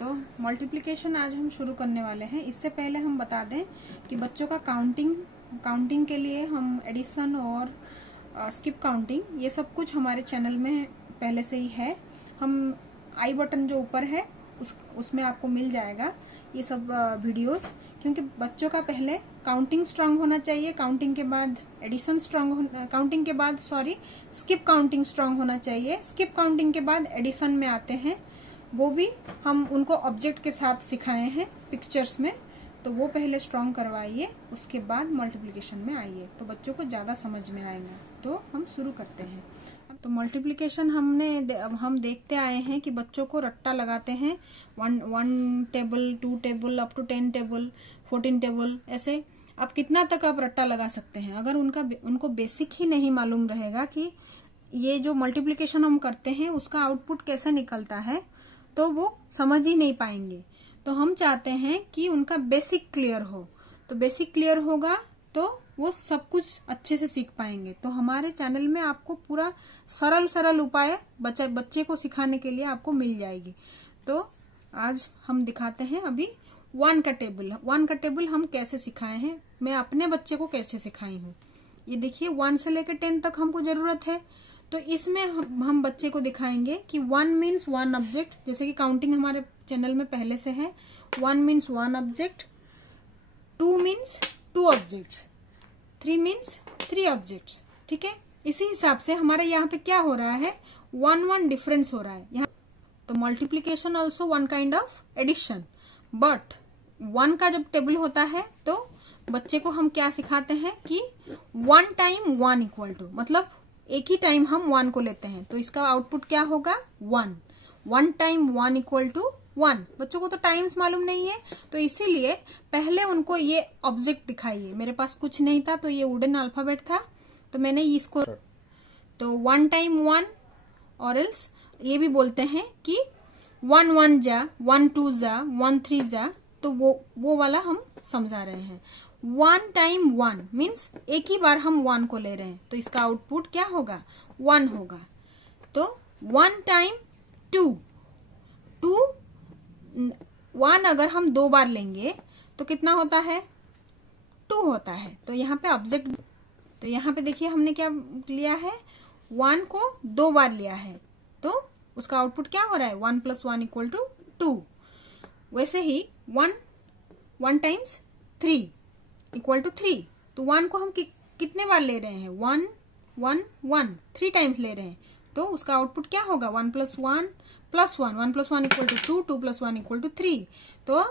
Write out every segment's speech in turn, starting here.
तो मल्टीप्लिकेशन आज हम शुरू करने वाले हैं। इससे पहले हम बता दें कि बच्चों का काउंटिंग के लिए हम एडिशन और स्किप काउंटिंग ये सब कुछ हमारे चैनल में पहले से ही है। हम आई बटन जो ऊपर है उसमें आपको मिल जाएगा ये सब वीडियोस, क्योंकि बच्चों का पहले काउंटिंग स्ट्रांग होना चाहिए, काउंटिंग के बाद एडिशन काउंटिंग के बाद स्किप काउंटिंग स्ट्रांग होना चाहिए, स्किप काउंटिंग के बाद एडिशन में आते हैं, वो भी हम उनको ऑब्जेक्ट के साथ सिखाए हैं पिक्चर्स में, तो वो पहले स्ट्रांग करवाइए, उसके बाद मल्टीप्लिकेशन में आइए तो बच्चों को ज्यादा समझ में आएगा। तो हम शुरू करते हैं। तो मल्टीप्लिकेशन हम देखते आए हैं कि बच्चों को रट्टा लगाते हैं, 1 table 2 table up to 10 table 14 table, ऐसे आप कितना तक आप रट्टा लगा सकते हैं। अगर उनको बेसिक ही नहीं मालूम रहेगा कि ये जो मल्टीप्लिकेशन हम करते हैं उसका आउटपुट कैसे निकलता है, तो वो समझ ही नहीं पाएंगे। तो हम चाहते हैं कि उनका बेसिक क्लियर हो, तो बेसिक क्लियर होगा तो वो सब कुछ अच्छे से सीख पाएंगे। तो हमारे चैनल में आपको पूरा सरल उपाय बच्चे को सिखाने के लिए आपको मिल जाएगी। तो आज हम दिखाते हैं अभी 1 का टेबल हम कैसे सिखाए हैं, मैं अपने बच्चे को कैसे सिखाई हूँ। ये देखिए 1 से लेकर 10 तक हमको जरूरत है, तो इसमें हम बच्चे को दिखाएंगे कि 1 मीन्स 1 ऑब्जेक्ट, जैसे कि काउंटिंग हमारे चैनल में पहले से है। 1 means 1 object, 2 means 2 objects, 3 means 3 objects. ठीक है, इसी हिसाब से हमारे यहाँ पे क्या हो रहा है, 1 डिफरेंस हो रहा है यहाँ। तो multiplication also 1 kind of addition, but 1 का जब टेबल होता है तो बच्चे को हम क्या सिखाते हैं कि 1 टाइम 1 इक्वल टू, मतलब एक ही टाइम हम 1 को लेते हैं तो इसका आउटपुट क्या होगा 1। 1 टाइम 1 इक्वल टू 1। बच्चों को तो टाइम्स मालूम नहीं है, तो इसीलिए पहले उनको ये ऑब्जेक्ट दिखाइए। मेरे पास कुछ नहीं था तो ये वुडन अल्फाबेट था, तो मैंने इसको, तो 1 टाइम 1, और एल्स ये भी बोलते हैं कि 1 1 जा, 1 2 जा, 1 3 जा, तो वो वाला हम समझा रहे हैं। 1 टाइम 1 मीन्स एक ही बार हम 1 को ले रहे हैं, तो इसका आउटपुट क्या होगा 1 होगा। तो 1 टाइम 2 1 अगर हम 2 बार लेंगे तो कितना होता है 2 होता है। तो यहाँ पे ऑब्जेक्ट, तो यहाँ पे देखिए हमने क्या लिया है, 1 को 2 बार लिया है, तो उसका आउटपुट क्या हो रहा है 1 + 1 = 2। वैसे ही 1 टाइम्स 3 = 3, तो 1 को हम कितने बार ले रहे हैं 1 1 1, 3 टाइम्स ले रहे हैं, तो उसका आउटपुट क्या होगा 1 + 1 + 1, 1 + 1 = 2, 2 + 1 = 3। तो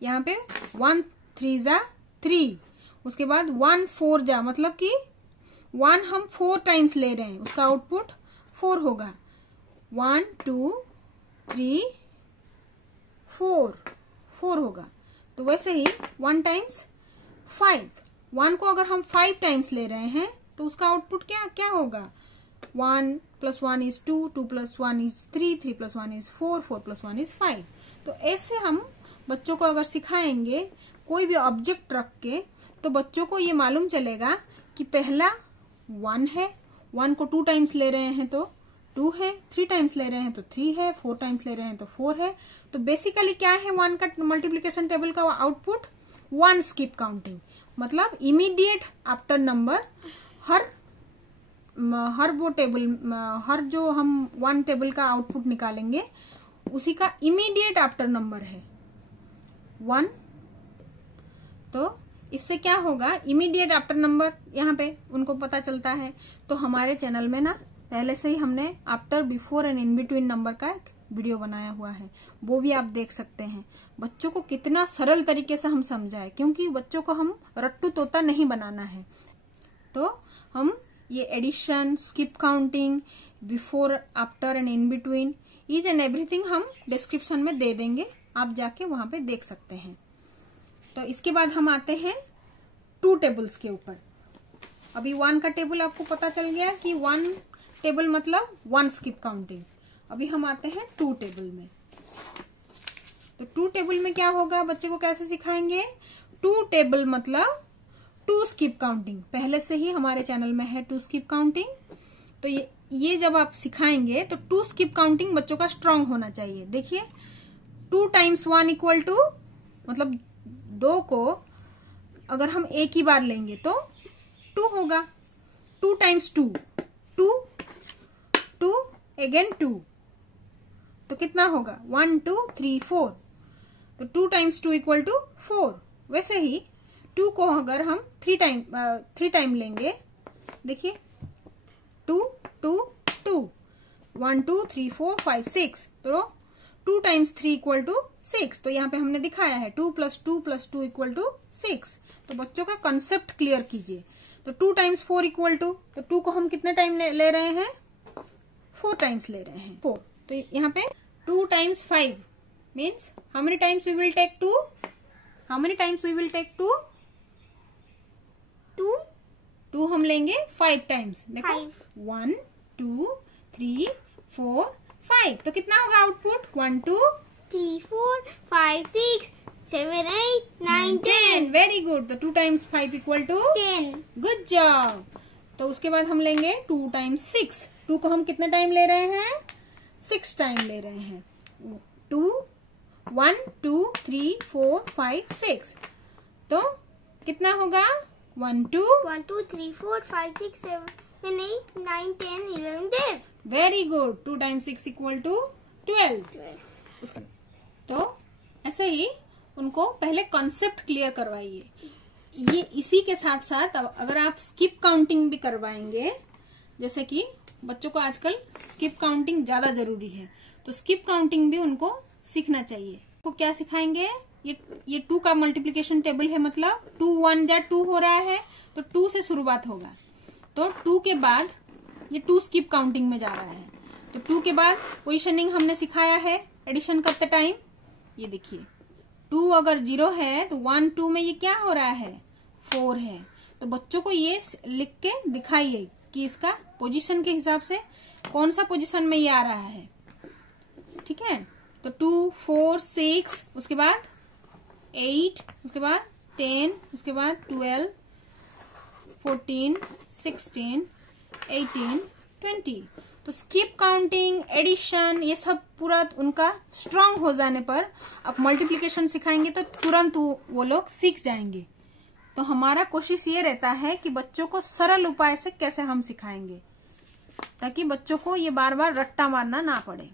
यहाँ पे 1 3 जा 3, उसके बाद 1 4 जा, मतलब कि 1 हम 4 टाइम्स ले रहे हैं, उसका आउटपुट 4 होगा। 1 2 3 4 होगा। तो वैसे ही 1 टाइम्स 5, 1 को अगर हम 5 टाइम्स ले रहे हैं तो उसका आउटपुट क्या होगा 1 + 1 = 2, 2 + 1 = 3, 3 + 1 = 4, 4 + 1 = 5। तो ऐसे हम बच्चों को अगर सिखाएंगे कोई भी ऑब्जेक्ट रख के, तो बच्चों को ये मालूम चलेगा कि पहला 1 है, 1 को 2 टाइम्स ले रहे हैं तो 2 है, 3 टाइम्स ले रहे हैं तो 3 है, 4 टाइम्स ले रहे हैं तो 4 है। तो बेसिकली क्या है 1 का मल्टीप्लिकेशन टेबल का आउटपुट 1 स्किप काउंटिंग, मतलब इमीडिएट आफ्टर नंबर, हर वो टेबल, हर जो हम 1 टेबल का आउटपुट निकालेंगे उसी का इमीडिएट आफ्टर नंबर है 1। तो इससे क्या होगा इमीडिएट आफ्टर नंबर यहाँ पे उनको पता चलता है। तो हमारे चैनल में ना पहले से ही हमने after, before and in between number का एक वीडियो बनाया हुआ है, वो भी आप देख सकते हैं। बच्चों को कितना सरल तरीके से हम समझाएं, क्योंकि बच्चों को हम रट्टू तोता नहीं बनाना है। तो हम ये addition, skip counting, before, after and in between, each and everything हम डिस्क्रिप्शन में दे देंगे, आप जाके वहां पे देख सकते हैं। तो इसके बाद हम आते हैं 2 टेबल्स के ऊपर। अभी 1 का टेबल आपको पता चल गया कि 1 टेबल मतलब 1 स्किप काउंटिंग। अभी हम आते हैं 2 टेबल में। तो 2 टेबल में क्या होगा, बच्चे को कैसे सिखाएंगे, 2 टेबल मतलब 2 स्किप काउंटिंग। पहले से ही हमारे चैनल में है 2 स्किप काउंटिंग, तो ये जब आप सिखाएंगे तो 2 स्किप काउंटिंग बच्चों का स्ट्रांग होना चाहिए। देखिए 2 टाइम्स 1 इक्वल टू, मतलब 2 को अगर हम एक ही बार लेंगे तो 2 होगा। 2 टाइम्स 2, 2, 2 अगेन 2, तो कितना होगा 1 2 3 4, तो 2 टाइम्स 2 इक्वल टू 4। वैसे ही 2 को अगर हम 3 टाइम लेंगे, देखिए 2 2 2, 1 2 3 4 5 6, तो 2 टाइम्स 3 इक्वल टू 6। तो यहाँ पे हमने दिखाया है 2 + 2 + 2 इक्वल टू 6। तो बच्चों का कंसेप्ट क्लियर कीजिए। तो 2 टाइम्स 4 इक्वल टू, तो 2 को हम कितने टाइम ले रहे हैं, 4 टाइम्स ले रहे हैं, 4। तो यहाँ पे 2 times 5 means how many times we will take 2, how many times we will take 2, 2 हम लेंगे 5 टाइम्स। देखो 1 2 3 4 5, तो कितना होगा आउटपुट 1 2 3 4 5 6 7 8 9 10। Very good. तो 2 times 5 equal to 10। Good job. तो उसके बाद हम लेंगे 2 टाइम्स 6। 2 को हम कितना टाइम ले रहे हैं, 6 टाइम ले रहे हैं। 2 1 2 3 4 5 6, तो कितना होगा 1 2 1 2 3 4 5 6 7 8 9 10 11 12। Very good. 2 times 6 equal to 12। तो ऐसे ही उनको पहले कॉन्सेप्ट क्लियर करवाइए। ये इसी के साथ साथ अगर आप स्किप काउंटिंग भी करवाएंगे, जैसे कि बच्चों को आजकल स्किप काउंटिंग ज्यादा जरूरी है, तो स्किप काउंटिंग भी उनको सीखना चाहिए। तो क्या सिखाएंगे, ये 2 का मल्टीप्लिकेशन टेबल है, मतलब 2 1 जा 2 हो रहा है, तो 2 से शुरुआत होगा। तो 2 के बाद ये 2 स्किप काउंटिंग में जा रहा है। तो 2 के बाद पोजिशनिंग हमने सिखाया है एडिशन करते टाइम। ये देखिए 2 अगर 0 है तो 1 2 में ये क्या हो रहा है, 4 है। तो बच्चों को ये लिख के दिखाइए कि इसका पोजीशन के हिसाब से कौन सा पोजीशन में ये आ रहा है, ठीक है। तो 2 4 6, उसके बाद 8, उसके बाद 10, उसके बाद 12 14 16 18 20। तो स्किप काउंटिंग, एडिशन, ये सब पूरा उनका स्ट्रांग हो जाने पर अब मल्टीप्लिकेशन सिखाएंगे तो तुरंत वो लोग सीख जाएंगे। तो हमारा कोशिश ये रहता है कि बच्चों को सरल उपाय से कैसे हम सिखाएंगे, ताकि बच्चों को ये बार बार रट्टा मारना ना पड़े।